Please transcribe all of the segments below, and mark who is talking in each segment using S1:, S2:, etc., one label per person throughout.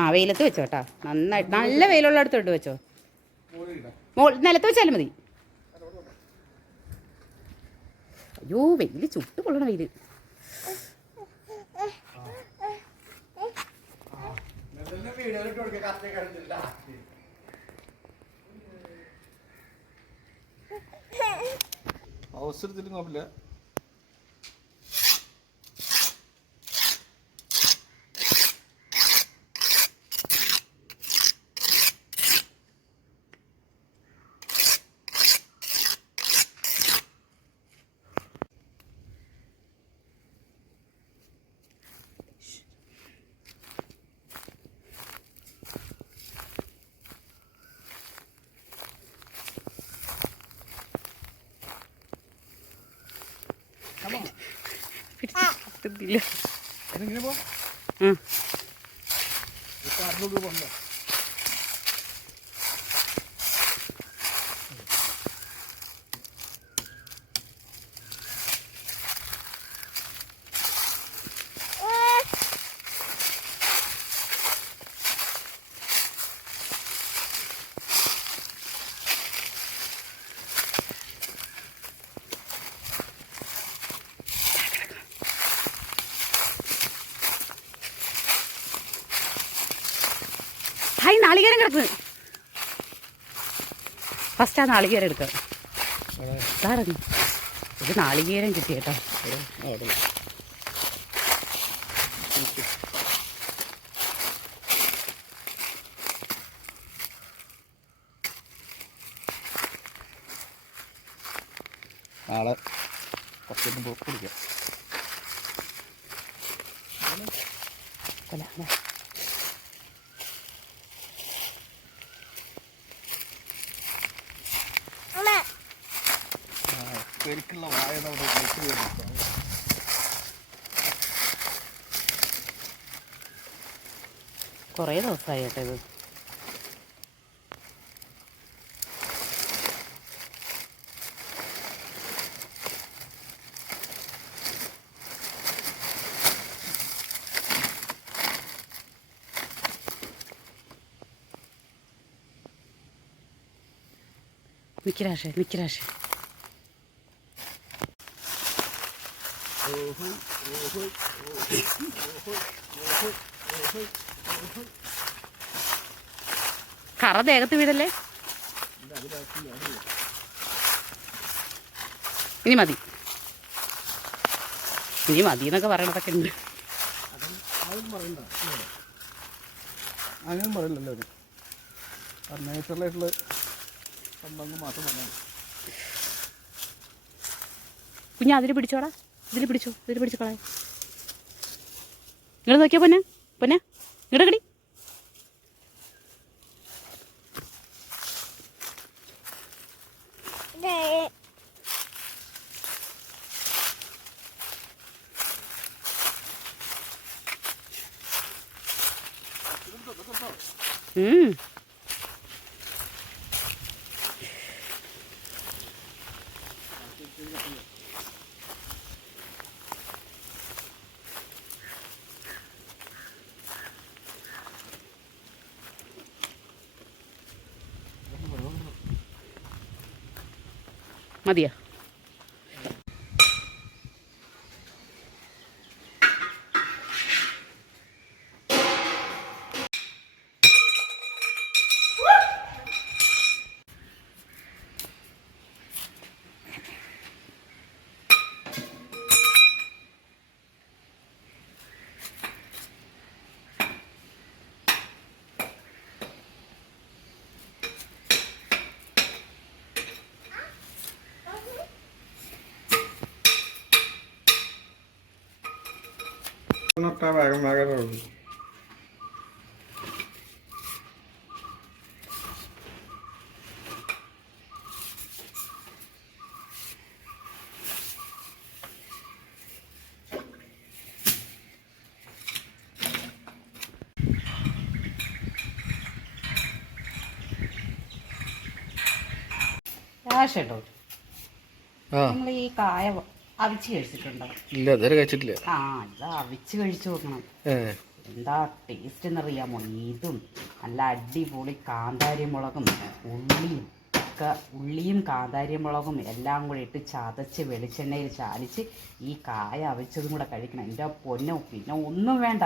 S1: ആ വെയിലത്ത് വെച്ചോ കേട്ടോ നന്നായിട്ട്. നല്ല വെയിലുള്ള അടുത്തോട്ട് വെച്ചോ. നിലത്ത് വെച്ചാലും മതി. അയ്യോ വെയിൽ ചുട്ട് കൊള്ളണ വെയിൽ.
S2: അവസരത്തിൽ കുഴപ്പമില്ല
S1: പിടിച്ചിട്ടില്ല. ഹായ് നാളികേരം കിടക്കുന്നത് ഫസ്റ്റ് ആ നാളികേരം എടുക്കാം. ഇതായിരുന്നു ഇത് നാളികേരം കിട്ടി കേട്ടോ.
S2: നാളെ കുറച്ചൊന്നും കുടിക്കാം.
S1: കൊല
S2: ശരിക്കുള്ള വായ നമ്മുടെ കഴിച്ചു വരുന്നു.
S1: കുറേ ദിവസമായി കേട്ടോ ഇത്? നിക്കരാശേ നിക്കരാശേ കറ ദേഹത്ത് വീടല്ലേ? ഇനി മതി. ഇനി മതി എന്നൊക്കെ പറയണതൊക്കെ ഉണ്ട്.
S2: അങ്ങനെ പറയില്ലല്ലോ നാച്ചുറലായിട്ടുള്ള സംഭവങ്ങൾ മാത്രം പറഞ്ഞു
S1: കുഞ്ഞ അതിൽ പിടിച്ചോടാ. ഇതിൽ പിടിച്ചോ ഇതിൽ പിടിച്ചു കളയാ. ഇങ്ങോട്ട് നോക്കിയോ പൊന്നെ പൊന്നെ ഇങ്ങോട്ട് കടി ഉം. മതിയോ
S2: നട്ടാ വേഗം വേഗം തുടങ്ങും
S1: കാശുണ്ടോ നമ്മൾ ഈ കായ അവിച്ച് കഴിച്ചിട്ടുണ്ടോ?
S2: ഇല്ല ഇതുവരെ കഴിച്ചിട്ടില്ല.
S1: ആ ഇത് അവിച്ച് കഴിച്ചു നോക്കണം. എന്താ ടേസ്റ്റ് എന്നറിയാമോ? ഇതും നല്ല അടിപൊളി കാന്താരി മുളകും ഉള്ളിയും ഒക്കെ ഉള്ളിയും കാന്താരി മുളകും എല്ലാം കൂടി ഇട്ട് ചതച്ച് വെളിച്ചെണ്ണയിൽ ചാലിച്ച് ഈ കായ അവിച്ചതും കൂടെ കഴിക്കണം. എന്റെ പൊന്നോ പിന്നെ ഒന്നും വേണ്ട.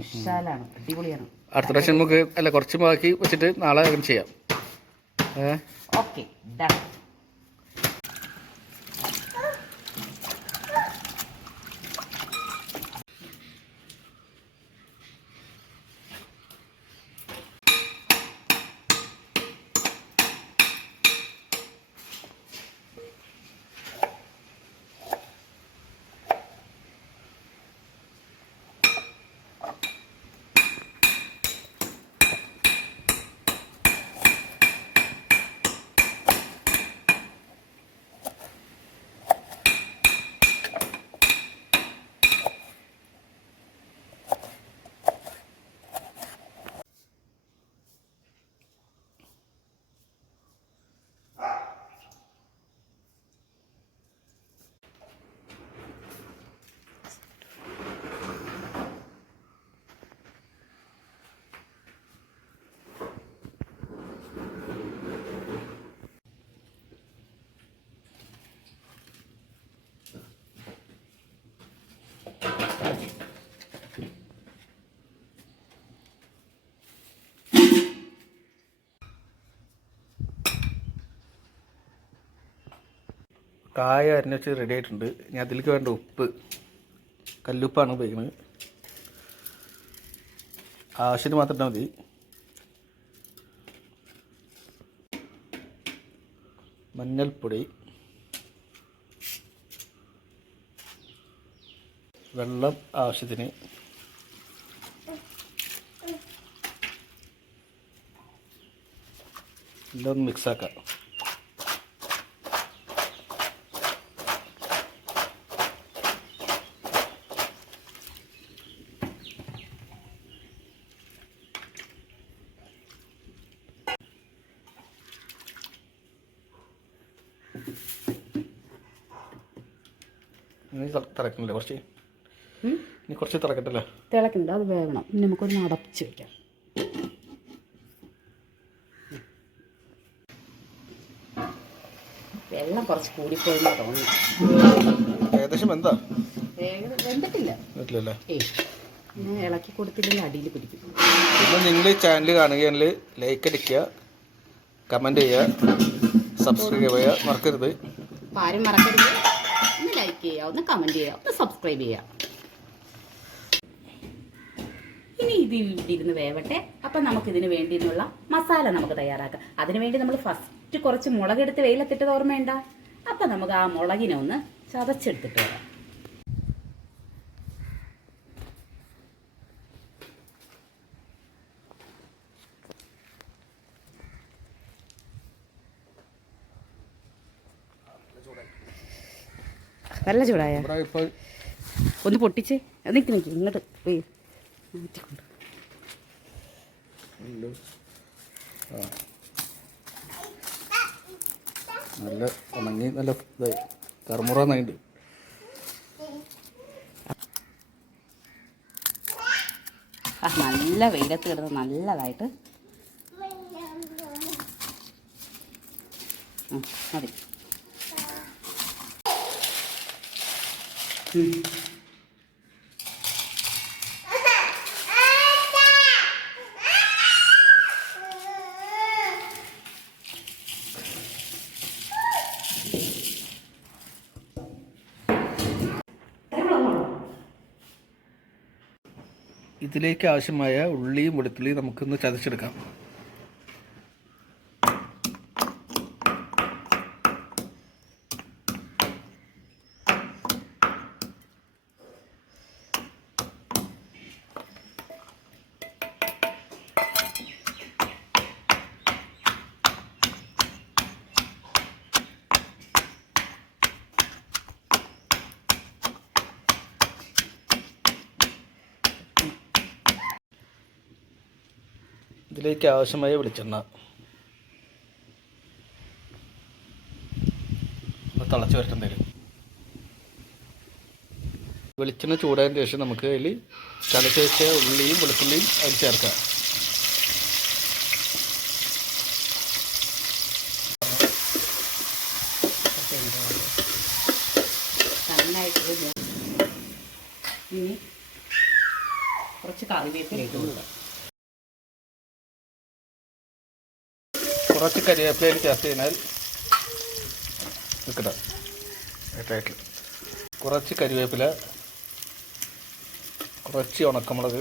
S1: വിശാലാണ് അടിപൊളിയാണ്.
S2: അടുത്ത പ്രാവശ്യം നമുക്ക് അല്ല കുറച്ച് ബാക്കി വെച്ചിട്ട് നാളെ ചെയ്യാം.
S1: ഓക്കെ ഡൺ
S2: കായ അരിഞ്ഞ് റെഡി ആയിട്ടുണ്ട്. ഇനി അതിലേക്ക് വേണ്ട ഉപ്പ്. കല്ലുപ്പാണ് ഉപയോഗിക്കുന്നത്. ആവശ്യത്തിന് മാത്രം ഇട്ടാൽ മതി. മഞ്ഞൾപ്പൊടി. വെള്ളം ആവശ്യത്തിന്. എല്ലാം മിക്സാക്കാം ഇനി തിളക്കണില്ലേ കുറച്ച്. ഇനി കുറച്ച് തിളക്കട്ടല്ലേ
S1: തിളക്കുന്നുണ്ട് അത് വേകണം ഇനി നമുക്കൊന്ന് അടച്ച് വെക്കാം. വെള്ളം കുറച്ച് കൂടിപ്പോയെന്ന് തോന്നുന്നു.
S2: ഏകദേശം എന്താ
S1: വെന്തിട്ടില്ല. ഇളക്കി കൊടുത്തില്ലെങ്കിൽ അടിയിൽ പിടിക്കും.
S2: പിന്നെ നിങ്ങൾ ചാനൽ കാണുകയാണെങ്കിൽ ലൈക്ക് അടിക്കുക കമന്റ് ചെയ്യുക സബ്സ്ക്രൈബ് ചെയ്യുക മറക്കരുത്.
S1: ആരും മറക്കരുത്. ലൈക്ക് ചെയ്യുക ഒന്ന് കമന്റ് ചെയ്യുക ഒന്ന് സബ്സ്ക്രൈബ് ചെയ്യുക ഇനി ഇത് ഇരുന്ന് വേവട്ടെ. അപ്പം നമുക്ക് ഇതിന് വേണ്ടി വേണ്ടിയുള്ള മസാല നമുക്ക് തയ്യാറാക്കാം. അതിനു വേണ്ടി നമ്മൾ ഫസ്റ്റ് കുറച്ച് മുളകെടുത്ത് വെയിലത്തിട്ടത് ഓർമ്മയുണ്ട? അപ്പം നമുക്ക് ആ മുളകിനെ ഒന്ന് ചതച്ചെടുത്തിട്ട് വരാം. നല്ല ചൂടായ. ഒന്ന് പൊട്ടിച്ചേ. നിൽക്ക് നിൽക്ക് ഇങ്ങോട്ട് പോയി. മാറ്റിക്കൊണ്ട്.
S2: ആ. നല്ല ഉണങ്ങി നല്ല ഇതായി. കറുമുറ നൈണ്ട്
S1: നല്ല വെയിലത്ത് കിടന്ന് നല്ലതായിട്ട്. മതി.
S2: ഇതിലേക്ക് ആവശ്യമായ ഉള്ളിയും വെളുത്തുള്ളിയും നമുക്കൊന്ന് ചതച്ചെടുക്കാം. ഇതിലേക്ക് ആവശ്യമായ വെളിച്ചെണ്ണ. തിളച്ച് വരട്ടം തരും വെളിച്ചെണ്ണ ചൂടായതിന് ശേഷം നമുക്ക് അതിൽ ചതച്ച് ഉള്ളിയും വെളുത്തുള്ളിയും അതിൽ ചേർക്കാം.
S1: കുറച്ച് കറിവേപ്പിലേക്ക് കൊടുക്കാം.
S2: കുറച്ച് കരിവേപ്പിലയിൽ ചേർത്ത് കഴിഞ്ഞാൽ നിൽക്കട്ടെ. കുറച്ച് കരിവേപ്പില കുറച്ച് ഉണക്കമുളക്.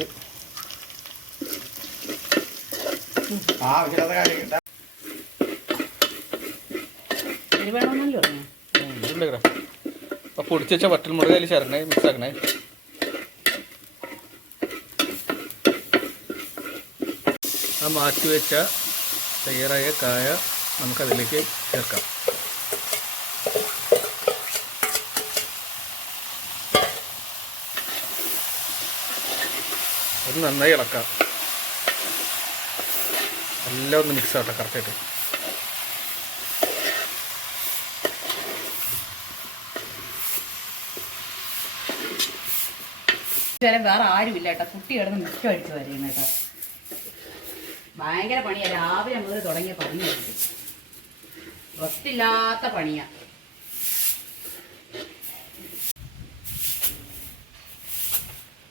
S2: അപ്പൊ അപ്പോൾ പൊടിച്ച് വെച്ച വറ്റൽമുളക് അതിൽ ചേർക്കണേ മിക്സ് ആക്കണേ. ആ മാറ്റി വെച്ച തയ്യാറായ കായ നമുക്കതിലേക്ക് ചേർക്കാം. അത് നന്നായി ഇളക്കാം. എല്ലാം ഒന്ന് മിക്സ് ആവട്ടെ കറക്റ്റായിട്ട്
S1: വേറെ ആരുമില്ല കേട്ടോ. കുട്ടി കിടന്ന് മിച്ചം അടിച്ചു ഭയങ്കര പണിയാ. രാവിലെ മുതൽ തുടങ്ങിയ പണിയായിരിക്കും റെസ്റ്റില്ലാത്ത പണിയാ.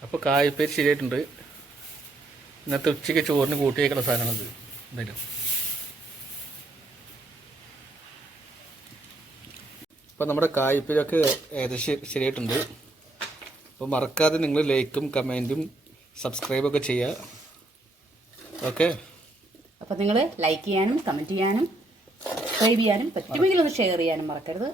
S2: അപ്പോൾ കായ്പേര് ശരിയായിട്ടുണ്ട്. ഇന്നത്തെ ഉച്ചയ്ക്ക് ചോറിന് കൂട്ടി സാധനമാണ് സാധനമാണിത്. എന്തായാലും. അപ്പോൾ നമ്മുടെ കായ്പേരൊക്കെ ഏകദേശം ശരിയായിട്ടുണ്ട്. അപ്പോൾ മറക്കാതെ നിങ്ങൾ ലൈക്കും കമന്റും സബ്സ്ക്രൈബൊക്കെ ചെയ്യുക. ഓക്കെ?
S1: അപ്പം നിങ്ങൾ ലൈക്ക് ചെയ്യാനും കമന്റ് ചെയ്യാനും സബ്സ്ക്രൈബ് ചെയ്യാനും പറ്റുമെങ്കിൽ ഒന്ന് ഷെയർ ചെയ്യാനും മറക്കരുത്.